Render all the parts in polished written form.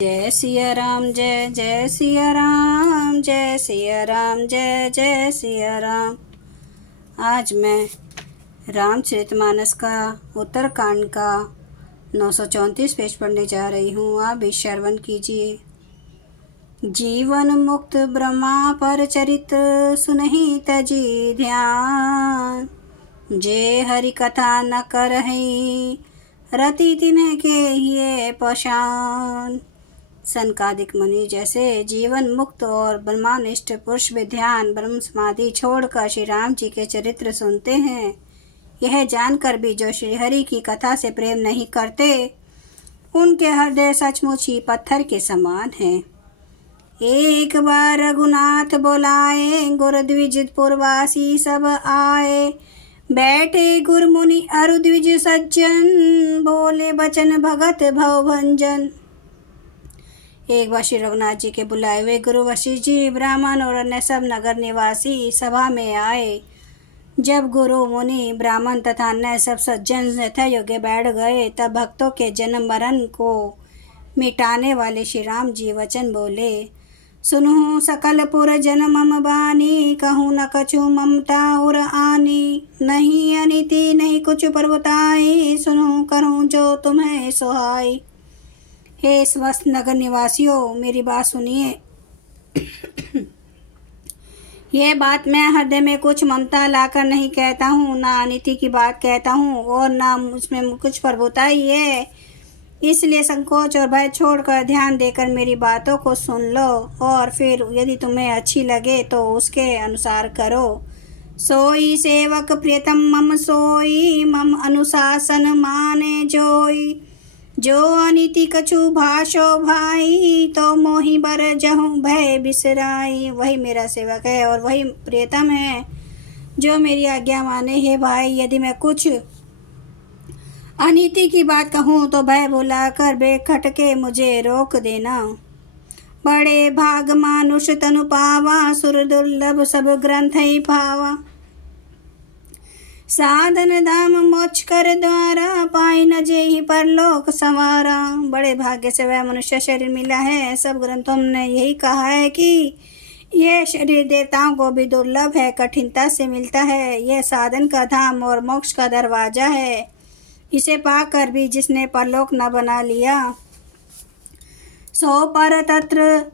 जय सिया राम, जय जय सिया राम, जय सिया राम, जय जय सिया राम। आज मैं रामचरितमानस का उत्तरकांड का 934 पेज पढ़ने जा रही हूँ। आप भी श्रवण कीजिए। जीवन मुक्त ब्रह्मा पर चरित सुनहि तजी ध्यान, जे हरि कथा न करहि रति तिन्ह के हिये पशान। सनकादिक मुनि जैसे जीवन मुक्त और ब्रह्मानिष्ठ पुरुष भी ध्यान ब्रह्म समाधि छोड़कर श्री राम जी के चरित्र सुनते हैं। यह जानकर भी जो श्री हरि की कथा से प्रेम नहीं करते, उनके हृदय सचमुच ही पत्थर के समान है। एक बार रघुनाथ बोलाए, गुरु द्विज पुरवासी सब आए। बैठे गुरु मुनि अरु द्विज सज्जन, बोले बचन भगत भव भंजन। एक बार श्री रघुनाथ जी के बुलाए हुए गुरु वशिष्ठ जी, ब्राह्मण और अन्य सब नगर निवासी सभा में आए। जब गुरु मुनि ब्राह्मण तथा अन्य सब सज्जन यथा योग्य बैठ गए, तब भक्तों के जन्म मरण को मिटाने वाले श्री राम जी वचन बोले। सुनहु सकल पुर जन मम बानी, कहूँ न कछु ममता उर आनी। नहीं अनिति नहीं कुछ परबताई, सुनहु करहूँ जो तुम्हें सुहाई। हे स्वस्थ नगर निवासियों, मेरी बात सुनिए। यह बात मैं हृदय में कुछ ममता लाकर नहीं कहता हूँ, ना अनिति की बात कहता हूँ और ना उसमें कुछ प्रभुताई है। इसलिए संकोच और भय छोड़कर ध्यान देकर मेरी बातों को सुन लो, और फिर यदि तुम्हें अच्छी लगे तो उसके अनुसार करो। सोई सेवक प्रियतम मम सोई, मम अनुशासन माने जोई। जो अनिति कछु भाषो भाई, तो मोहि बर जहूँ भय बिसराई। वही मेरा सेवक है और वही प्रियतम है जो मेरी आज्ञा माने। हे भाई, यदि मैं कुछ अनिति की बात कहूँ तो भय बुलाकर बेखटके मुझे रोक देना। बड़े भाग मानुष तनु पावा, सुर दुर्लभ सब ग्रंथ ही पावा। साधन धाम मोक्ष कर द्वारा, पाई न जेहि परलोक संवारा। बड़े भाग्य से वह मनुष्य शरीर मिला है। सब ग्रंथों ने यही कहा है कि यह शरीर देवताओं को भी दुर्लभ है, कठिनता से मिलता है। यह साधन का धाम और मोक्ष का दरवाजा है। इसे पाकर भी जिसने परलोक न बना लिया, सो पर तत्र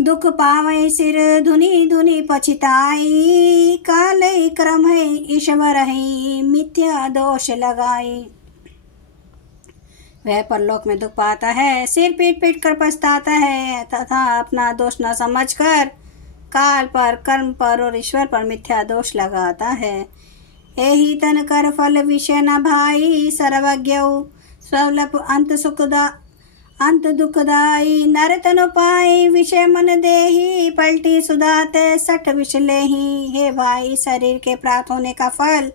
दुख पावै सिर धुनि धुनि पछिताई। काले क्रम है ईश्वर है, मिथ्या दोष लगाई। वह परलोक में दुख पाता है, सिर पीट पीट कर पछताता है तथा अपना दोष न समझकर काल पर, कर्म पर और ईश्वर पर मिथ्या दोष लगाता है। यही तन कर फल विषय न भाई, सर्वज्ञौ स्वल्प अंत दुखदाई। नर तनु पाई विषय मन देही, पलटी सुधाते सठ विष लेही। हे भाई, शरीर के प्राप्त होने का फल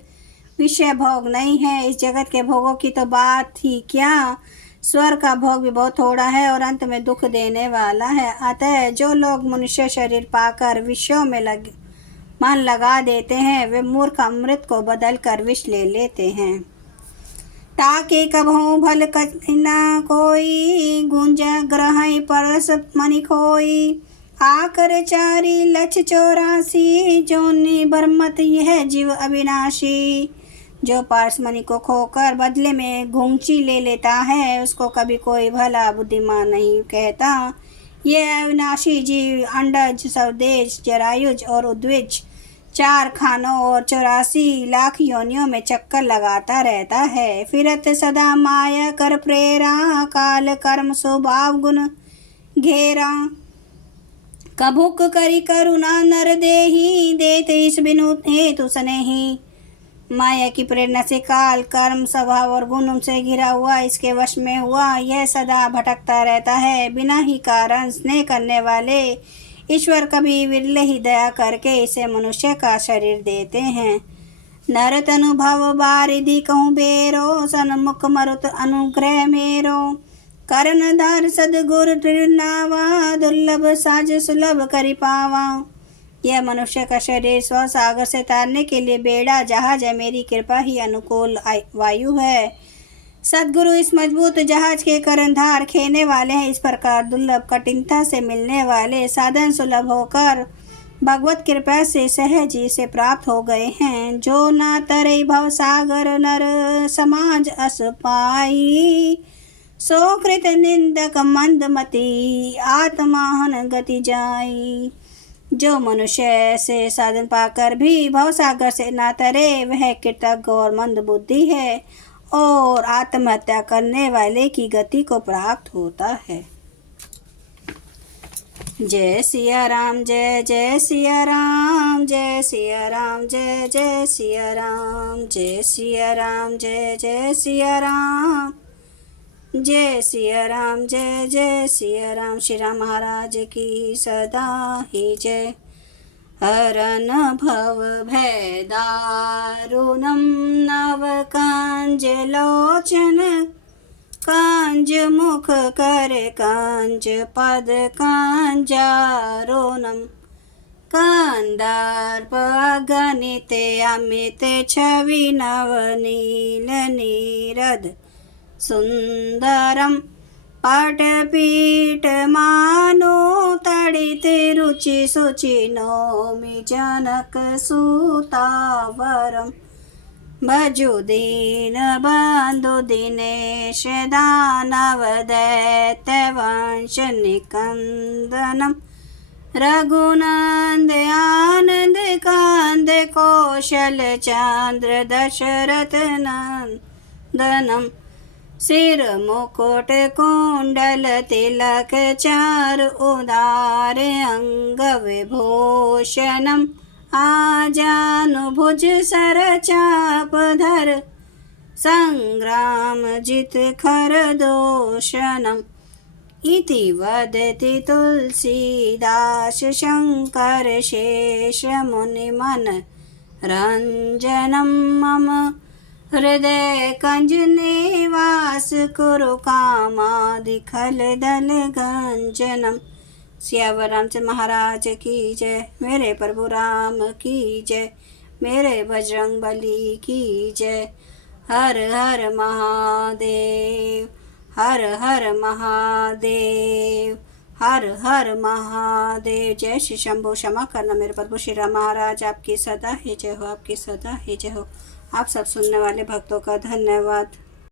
विषय भोग नहीं है। इस जगत के भोगों की तो बात ही क्या, स्वर्ग का भोग भी बहुत थोड़ा है और अंत में दुख देने वाला है। अतः जो लोग मनुष्य शरीर पाकर विषयों में मन लगा देते हैं, वे मूर्ख अमृत को बदल कर विष ले लेते हैं। ताके कबहु भल कथिना कोई, गुंज ग्रह परस मनि खोई। आकर चारी लक्ष 84, जोनि बरमत यह जीव अविनाशी। जो पार्स मणि को खोकर बदले में घुंची ले लेता है, उसको कभी कोई भला बुद्धिमान नहीं कहता। यह अविनाशी जीव अंडज, स्वदेश, जरायुज और उद्विज 4 खानों और 84 लाख योनियों में चक्कर लगाता रहता है। फिरत सदा माया कर प्रेरा, काल कर्म स्वभाव गुण घेरा। कभुक करी करुणा नर देही, देते इस बिनु हेतु स्नेही। माया की प्रेरणा से काल कर्म स्वभाव और गुण से घिरा हुआ इसके वश में हुआ, यह सदा भटकता रहता है। बिना ही कारण स्नेह करने वाले ईश्वर कभी विरले ही दया करके इसे मनुष्य का शरीर देते हैं। नर तनु भव बारिधि कहूँ बेरो, सन्मुख मरुत अनुग्रह मेरो। करण धार सदगुरु नावा, दुर्लभ साज सुलभ करि पावा। यह मनुष्य का शरीर स्व सागर से तारने के लिए बेड़ा जहाज है। मेरी कृपा ही अनुकूल वायु है। सद्गुरु इस मजबूत जहाज के कर्णधार खेने वाले हैं। इस प्रकार दुर्लभ कठिनता से मिलने वाले साधन सुलभ होकर भगवत कृपा से सहज ही से प्राप्त हो गए हैं। जो ना तरे भव सागर नर समाज अस पाई, सो कृत निंदक मंदमती आत्माहन गति जाई। जो मनुष्य से साधन पाकर भी भवसागर से ना तरे वह कृतज्ञ और मंद बुद्धि है और आत्महत्या करने वाले की गति को प्राप्त होता है। जय सिया राम, जय जय सिया राम, जय सिया राम, जय जय सिया राम, जय सिया राम, जय जय सिया राम, जय सिया राम, जय जय सिया राम। श्री राम महाराज की सदा ही जय। हरन भव भय दारुणं नव कांज लोचन, कांज मुख कर कांज पद कांजारोनम, कंदार्प अगणित अमित छवि नवनील नीरद सुंदरम, पटपीठ मानो तड़ित रुचि सुचि नौमि जनक सुतावरम, भजु दीन बंधु दिनेश दानव दैत्य वंश निकंदनम, रघुनंद आनंद कांद कौशल चंद्र दशरथ नंदनम, सिर मुकुट कुंडल तिलक चार उदार अंग विभूषणम, आजानुभुज सर चाप धर संग्राम जित खर दोषणम। इति वदति तुलसीदास शंकर शेष मुनि मन रंजनम, मम हृदय कंज निवास कुरु कामादि खल दल गंजनम। सियावर रामचंद्र महाराज की जय। मेरे प्रभु राम की जय। मेरे बजरंग बली की जय। हर हर महादेव, हर हर महादेव, हर हर महादेव। जय श्री शंभु। क्षमा करना मेरे प्रभु श्री राम महाराज, आपकी सदा ही जय हो, आपकी सदा ही जय हो। आप सब सुनने वाले भक्तों का धन्यवाद।